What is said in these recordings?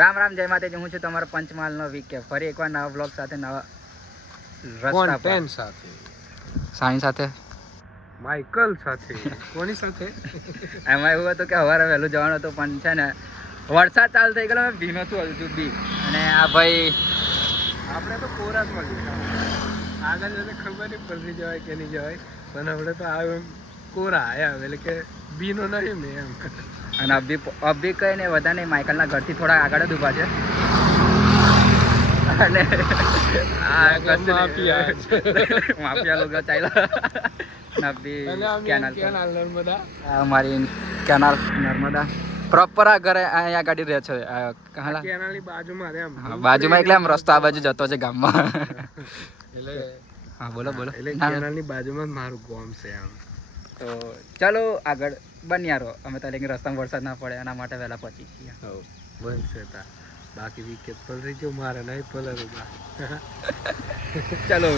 રામ રામ જય માતાજી, હું છું તમારો પંચમહાલનો વીકે. ફરી એકવાર નવા બ્લોગ સાથે નવા રસ્તા પર સાથે સાઈન સાથે માઇકલ સાથે કોની સાથે એમાં એવું હતું કે સવારે વહેલું જવાનું હતું, પણ છે ને વરસાદ ચાલુ થઈ ગયો. ભીનો છું હજુ બી. અને આ ભાઈ આપણે તો કોરા જ મળી આગળ જતે ખબર નહીં પલરી જવાય કે નહીં જવાય, પણ આપણે તો આ કોરા આવ્યા એટલે કે બીનો નહીં મેં એમ. અને અભી કઈ ને બધા નહીં, માઇકલના ઘરથી થોડા આગળ જ ઊભા છે. અને માફિયા લોકો ચાલ્યા અમારી કેનાલ નર્મદા પ્રોપર આ ઘરે અહીંયા ગાડી રહે છે. કેનાલની બાજુમાં એમ બાજુમાં એટલે આમ રસ્તો આ બાજુ જતો છે ગામમાં. એટલે હા બોલો બોલો. એટલે કેનાલની બાજુમાં જ મારું ગામ છે એમ. તો ચાલો આગળ બન્યા રહો. અમે તો લેकिन રસ્તામાં વરસાદ ના પડે એના માટે વહેલા પહોંચી ગયા. બનશે તા બાકી વિકેટ પલરી ગયો મારે નહીં પલરું. ચાલો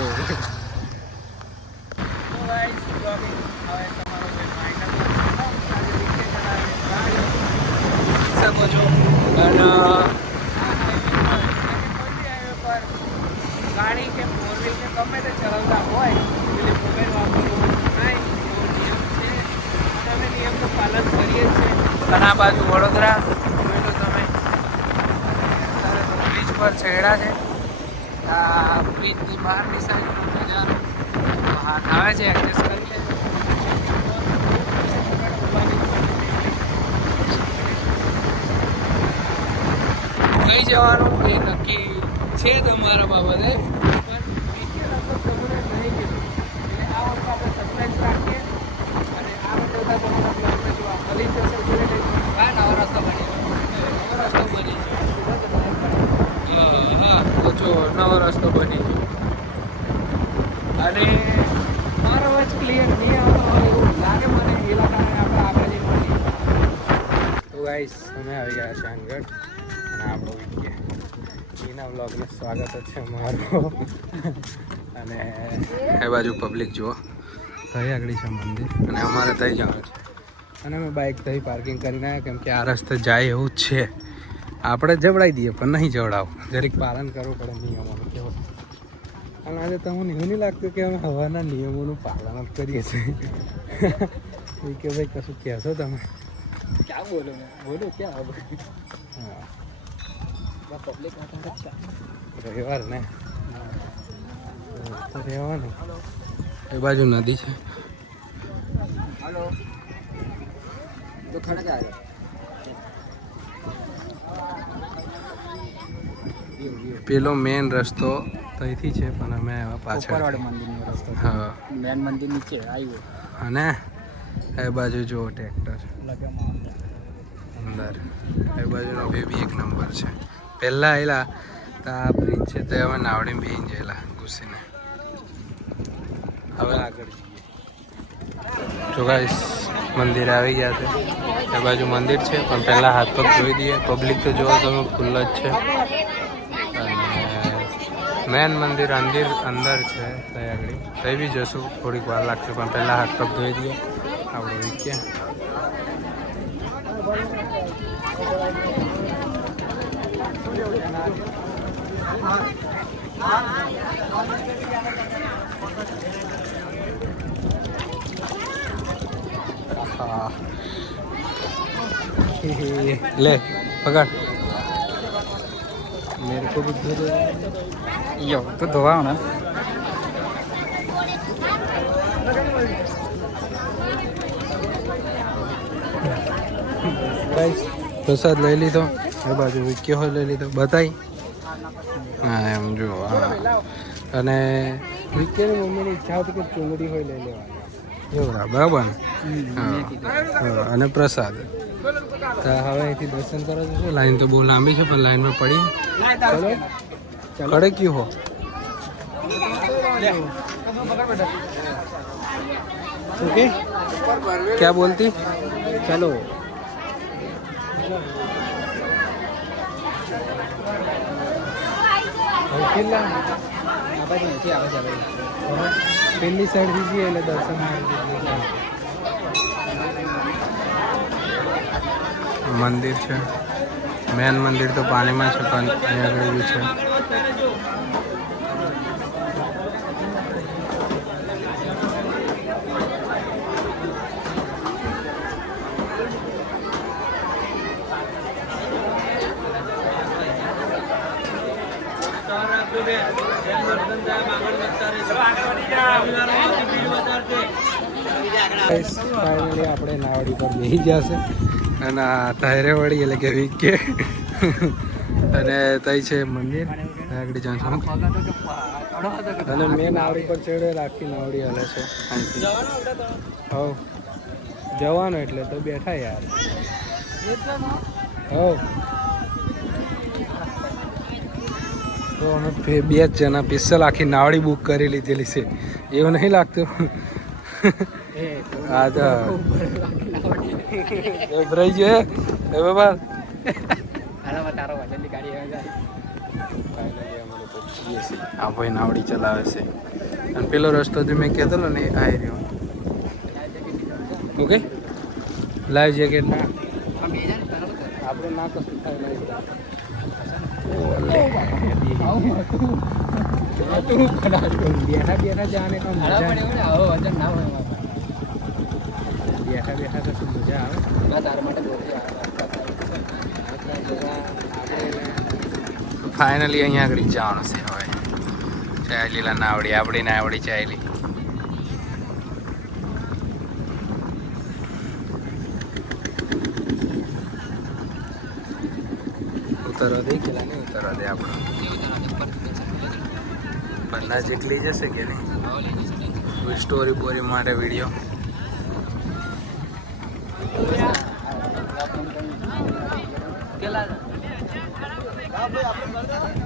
ગાડી કે ફોર વ્હીલ કે ગમે તે ચલાવતા હોય એટલે મોબાઈલ વાપરવું નહીં એવો નિયમ છે અને અમે નિયમનું પાલન કરીએ જ છીએ. અને આ બાજુ વડોદરા જોઈ લો તમે, અત્યારે તો બ્રિજ પર છેડા છે. આ બ્રિજની બહારની સાઈડનો નજારો હાથ આવે છે, એડજસ્ટ કરી લે. કઈ જવાનું એ નક્કી છે તમારા બાબતે, પણ બીજી રસ્તો તમને નહીં કીધું. એટલે આ વસ્તુ આપણે સસ્પેન્સ રાખીએ અને આ બધા તમારા બ્લોગને જોવા મળી જશે. આ નવો રસ્તો બની ગયો, હા તો જો નવો રસ્તો બની ગયો. અને મારો અવાજ ક્લિયર નહીં આવતો હોય એવું લાગે મને, એ લાગે આપણે આગળ જઈને મળીએ. તો ગાઈસ અમે આવી ગયા છે આનગઢ અને આપણો વિકે એના વ્લોગનું સ્વાગત છે મારું. અને એ બાજુ પબ્લિક જુઓ, ત્યાં આગળ છે મંદિર અને અમારે ત્યાં જવાનું છે. અને અમે બાઇક ત્યાં પાર્કિંગ કરીને આવ્યા, કેમ કે આ રસ્તે જાય એવું જ છે. આપણે જવડાવી દઈએ પણ નહીં જવડાવું, જરીક પાલન કરવું પડે નિયમોનું. કેવું અને આજે તમને એવું નહીં લાગતું કે અમે હવાના નિયમોનું પાલન જ કરીએ છીએ? કે ભાઈ કશું કહેશો તમે? ક્યાં બોલો બોલો ક્યાં હા પબ્લિક રવિવાર ને તો રહેવાનું. એ બાજુ નદી છે. हेलो तो खड़ा जाएगा. પેલો મેન રસ્તો ત્યાંથી છે, પણ અમે પાછળ મંદિરનો રસ્તો. હા મેન મંદિર નીચે આવ્યો અને એ બાજુ જુઓ ટ્રેક્ટર અંદર. એ બાજુનો વ્યૂ બી એક નંબર છે. પહેલાં આવેલા તો આ બ્રિજ છે તો હવે નાવડી બેહીને ગયેલા ઘૂસીને. હવે આગળ જઈએ. જો ગાઈસ મંદિર આવી ગયા છે. એ બાજુ મંદિર છે, પણ પહેલાં હાથ પગ જોઈ દઈએ. પબ્લિક તો જોવો તમે ફૂલ જ છે. અને મેન મંદિર અંદર છે ત્યાં આગળ. ત્યાં બી જશું, થોડીક વાર લાગશે, પણ પહેલાં હાથ પગ ધોઈ દઈએ. આપણો વિકે ले पकड़ मेरे को भी धो दो. यो तो धोवा ना. પ્રસાદ લઈ લીધો. એ બાજુ વિકે હોય લઈ લીધો. બતાવી હા એમ જો. હા અને વિકેની મમ્મીની ઈચ્છા હતી કે ચુંદડી હોય લઈ લેવાની એવું. બરાબર ને? હા અને પ્રસાદ. તો હવે અહીંથી દર્શન કરવા જશું. લાઈન તો બહુ લાંબી છે, પણ લાઈનમાં પડી ચલો ખડે ક્યું હો. ઓકે क्या बोलती? चलो પેલી સાઈડ દીજીએ એટલે દર્શન મંદિર છે. મેન મંદિર તો પાણીમાં છે પણ અહીંયા આગળ છે. ફાઇનલી આપણે નાવડી પર બેસી ગયા છે અને આ તાયરે વળી એટલે કે વીકે અને તઈ છે મંદિર આગળ જાણશું અને મેં નાવડી પર ચડે આખી નાવડી હાલે છે અહીંથી. હવ જવાનું એટલે તો બેઠા યાર. હવ તો અમે બે જ જણા સ્પેશિયલ આખી નાવડી બુક કરી લીધેલી છે એવું નહીં લાગતું? હા તો ભરાઈ ગયો હે બાબા. આ ભાઈ નાવડી ચલાવે છે અને પેલો રસ્તો જે મેં કહેતો ને એ આવી રહ્યો. ઓકે લાઈવ જેકેટ ના આપણે ના કશું થાય બેઠા બેઠા જાને કામ મજા બેઠા બેઠા તો શું મજા આવે. ફાઇનલી અહીંયા આગળ જવાનું છે હવે. ચાયલીલા નાવડી આપણી નાવડી ચાયલી. ઉતરવા દે કે નહીં ઉતરવા દે આપણે બંને જેટલી જશે કે નહીં સ્ટોરી બોરી માટે વિડીયો.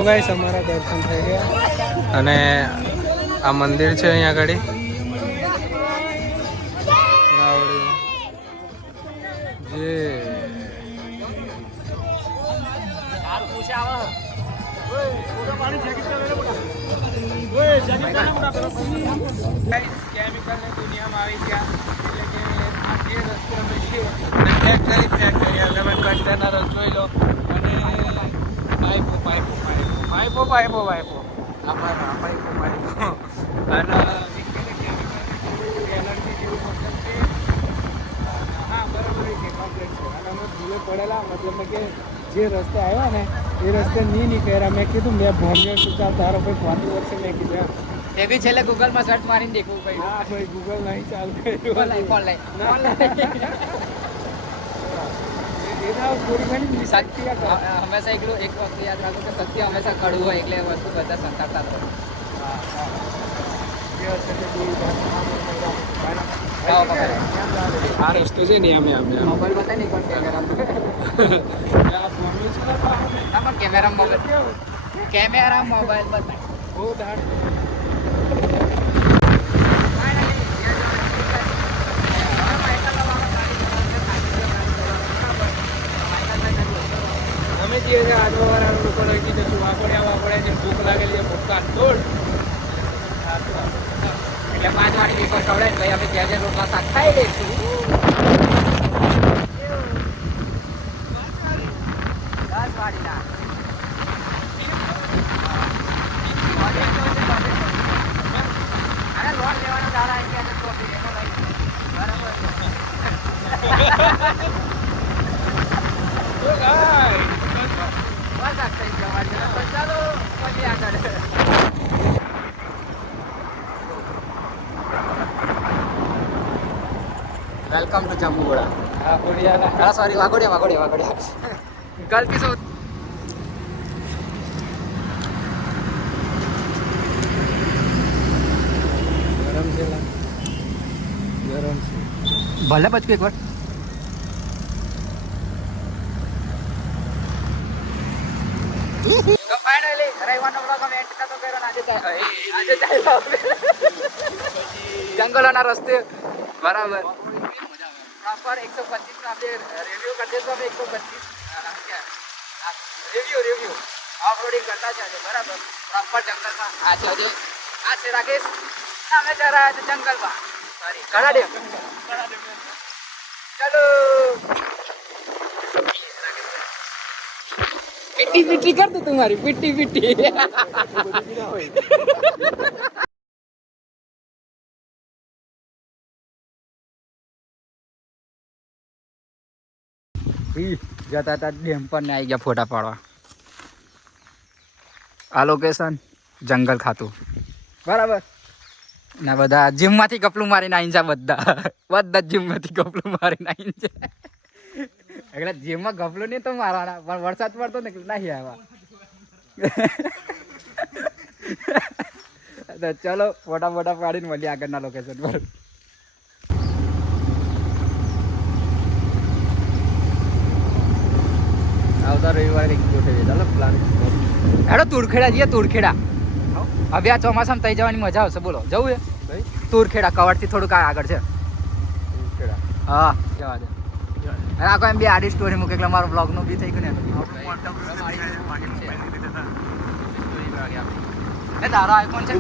ગાઈસ અમારા દર્શન થઈ ગયા અને આ મંદિર છે અહીંયા આગળ જે કેમિકલની દુનિયામાં આવી ગયા એટલે કે આ જે રસ્તો અમે છે ફેક્ટરી તમે કન્ટેનર જોઈ લો અને પાઇપો અમારા પાઇપો અને એનર્જી જેવું મતલબ છે. હા બરાબર છે કોમ્પ્લેક્સ છે અને અમે ભૂલે પડેલા મતલબ કે જે રસ્તે આવ્યા ને એ રસ્તે નહીં નીકળ્યા. મેં કીધું મેં ભોમ્યો છું ચાલ તારો ભાઈ 5 વર્ષે મેં કીધું એ બી છેલ્લે ગૂગલમાં સર્ચ મારીને દેખવું ભાઈ. હા ભાઈ ગૂગલ નહીં ચાલતું. હંમેશા એકલું એક વસ્તુ યાદ રાખો કે સત્ય હંમેશા કડવું હોય એટલે વસ્તુ બધા સંતાડતા આ રસ્તો છે ને અમે મોબાઈલ બતાવી નહીં પણ કેમેરા મોબાઈલ બતાવી. અમે જે આજુબાજુવાળા લોકોને કીધું છું વાપડ્યા જે ભૂખ લાગેલી છે ભૂખા તોડ એટલે 5 વાર પીકો ખવડાય ભાઈ અમે જ્યાં રોટલા શાક ખાઈ લઈશું. Welcome to Jambughoda. Sorry Waghodia ગલતી સે ગરમ છે ભલે બચકું એક વાર. તો ફાઇનલી રવિવારનો બ્લોગ અમે એન્ડ કરતો કર્યો ને આજે ચાલ્યો જંગલોના રસ્તે બરાબર પ્રોપર 125 નો આપણે રિવ્યુ કરી દેશું. આપણે 125 રિવ્યુ ઓફરોડિંગ કરતા છે બરાબર પ્રોપર જંગલમાં. આ છે રાકેશ અમે જરા જંગલમાં સોરી કડા ડેમ ચલો. પીટી પીટી કર દો તમારી પીટી પીટી જતા હતા ડેમ પર ને આવી ગયા ફોટા પાડવા. આ લોકેશન જંગલ ખાતું બરાબર ને બધા જીમમાંથી કપલું મારીને આવીને છે બધા જીમમાંથી કપલું મારીને આવીને છે એટલે જીમમાં કપલું નહીં તો મારવાના પણ વરસાદ પડતો ને એટલે નહીં આવ્યા તો ચલો ફોટા ફોટા પાડીને મળીએ આગળના લોકેશન પર. આવતા રવિવારે ગોઠવીએ ચાલો પ્લાન. હેડો તુરખેડા જઈએ તુરખેડા. હવે આ ચોમાસામાં થઈ જવાની મજા આવશે. બોલો જવું છે તુરખેડા કવાડથી થોડુંક આગળ છે. હા જવા દે. રાખો એમ બે આડી સ્ટોરી મૂકે એટલે મારો બ્લોગનું બી થઈ ગયું ને તારો આઈફોન છે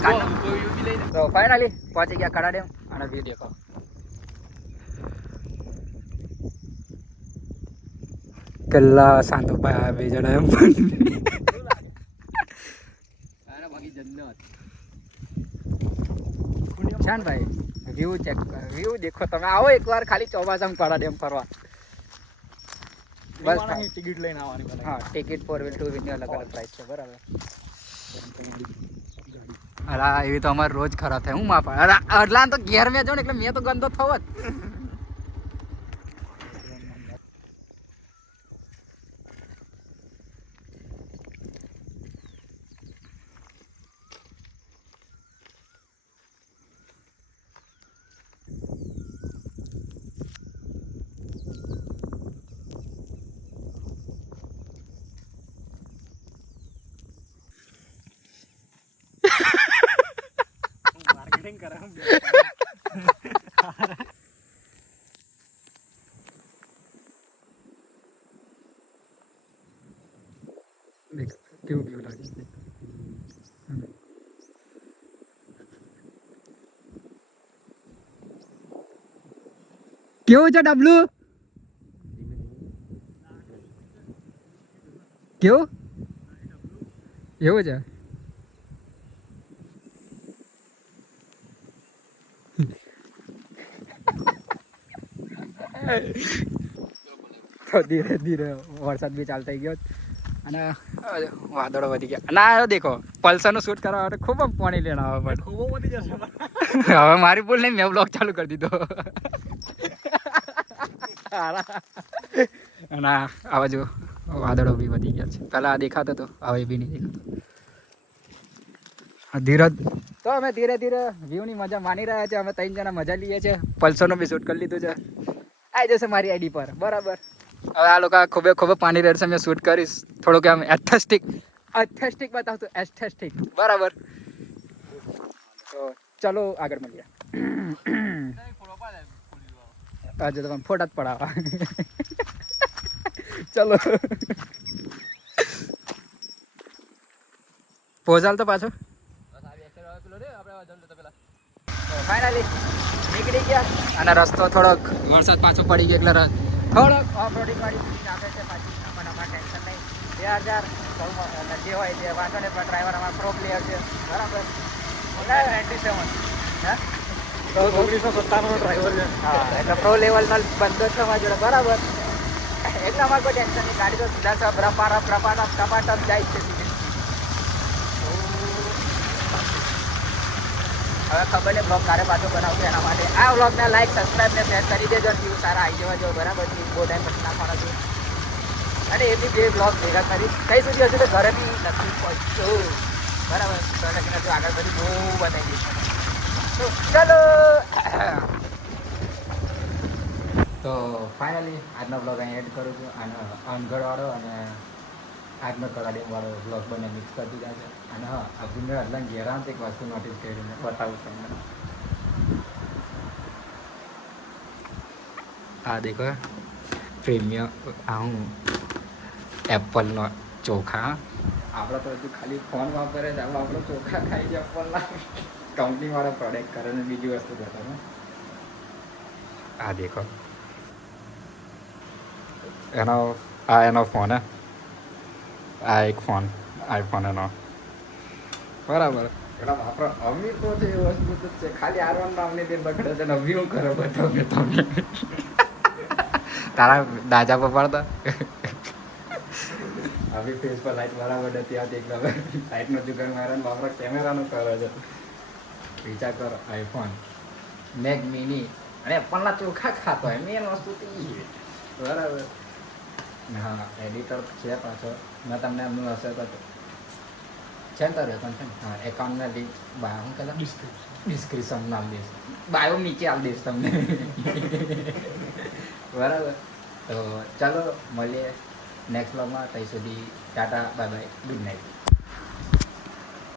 તો ફાઇનલી પહોંચી ગયા ખડા ડેમ અને વ્યૂ દેખો. કેટલા શાંતોભાઈ બે જણા એમ પણ શાન ભાઈ વ્યૂ ચેક કરો વ્યૂ દેખો તમે આવો એકવાર ખાલી ચોમાસામાં કડા ડેમ ફરવા. બસ ટિકિટ લઈને આવવાની. હા ટિકિટ 4 વ્હીલ 2 વ્હીલની અલગ અલગ પ્રાઇસ છે બરાબર. અરે એવી તો અમારે રોજ ખરાબ થાય. હું માપા અરે અડલા તો ઘેર મેં જાઉં ને એટલે મેં તો ગંદો થવો જ. કેવું કેવું લાગે છે કેવું છે ડબલું કેવું એવું છે. તો ધીરે ધીરે વરસાદ બી ચાલુ થઈ ગયો અને વાદળો વધી ગયા. ના દેખો પલ્સરનું શૂટ કરવા માટે ખૂબ પાણી લેણ આવે પણ હવે મારી ભૂલ નહીં મેં બ્લોગ ચાલુ કરી દીધો. અને આવા જો વાદળો બી વધી ગયા છે. પહેલાં આ દેખાતો હતો હવે બી નહીં દેખાતો. ધીરજ તો અમે ધીરે ધીરે વ્યૂની મજા માની રહ્યા છે. અમે 3 જણા મજા લઈએ છીએ. પલ્સરનું બી શૂટ કરી લીધું છે. આવી જશે મારી આઈડી પર બરાબર. હવે આ લોકો ખૂબ ખૂબ પાણી રહેશે. મેં શૂટ કરીશ થોડુંક આમ એસ્થેટિક બતાવતું એસ્થેટિક બરાબર. તો ચલો આગળ મળીએ. આજે તમે ફોટા જ પડાવવા ચલો પોઝાલ તો પાછો ફાઇનલી નીકળી ગયા અને રસ્તો થોડોક વરસાદ પાછો પડી ગયો એટલે થોડોક ઓફરોડિંગ વાળી આપે છે પાછી. પણ અમારે ટેન્શન નહીં. 2016 જે હોય જે વાંધો નહીં પણ ડ્રાઈવર અમારા પ્રો પ્લેયર છે બરાબર. 97 હા તો 1997 ડ્રાઈવર છે. હા એટલે પ્રો લેવલનો બંદો છે અમારી જોડે બરાબર. એટલે અમારે કોઈ ટેન્શન નહીં. ગાડી તો સીધા ટપાટપ જાય છે. હવે ખબર નહીં બ્લોગ ક્યારે પાછો બનાવશે એના માટે આ બ્લોગને લાઈક સબસ્ક્રાઈબ ને શેર કરી દેજો. વ્યૂ સારા આવી જવા જો બરાબર છે. બહુ ટાઈમ પછી નાખવાનો છું અને એ બી 2 બ્લોગ ભેગા કરીશ. કઈ સુધી હજુ તો ઘરે બી નથી પહોંચ્યો બરાબર. તો લગીને જો આગળ બધી બહુ બતાવી દઈશ. તો ચલો તો ફાઇનલી આજનો બ્લોગ અહીં એડ કરું છું. અને અનગઢવાળો અને આજનો કડાડીવાળો બ્લોગ બંને મિક્સ કરી દીધા છે. અને હા આ ભૂંડળ એટલા ઘેરાંત એક વસ્તુ નોટિસ કરીને બતાવું તમને. આ દેખો પ્રીમિયમ આ હું એપલનો ચોખા. આપણે તો હજુ ખાલી ફોન વાપરે છે. હવે આપણે ચોખા ખાઈ છે એપલના. કંપનીવાળા પ્રોડક્ટ કરે ને બીજી વસ્તુ કરતા ને. આ દેખો એનો ફોન હે. આ એક ફોન આઈફોન એનો બરાબર પેલા આપણો અમીર તો છે એ વસ્તુ તો છે ખાલી આરવાન નામની તે બગડે છે ને વ્યૂ કરો બધો મેં તમે તારા દાજા પપાડતા આવી ફેસ પર લાઈટ બરાબર નથી આવતી એકદમ લાઈટનો જુગાર મારે બાપરા કેમેરાનું કરે છે વિચાર કરો આઈફોન મેગ મિની અને પલ્લા ચોખા ખાતો હોય મેન વસ્તુ તો એ બરાબર હા એડિટર છે પાછો મેં તમને એમનું હશે તો છે ને તારે પણ છે ને હા એકાઉન્ટના લિંક બાયો હું કહેતા ડિસ્ક્રિપ્શન નામ દઈશ બાયો નીચે આપી દઈશ તમને બરાબર તો ચાલો મળીએ નેક્સ્ટ વ્લોગમાં ત્યાં સુધી Tata bye bye good night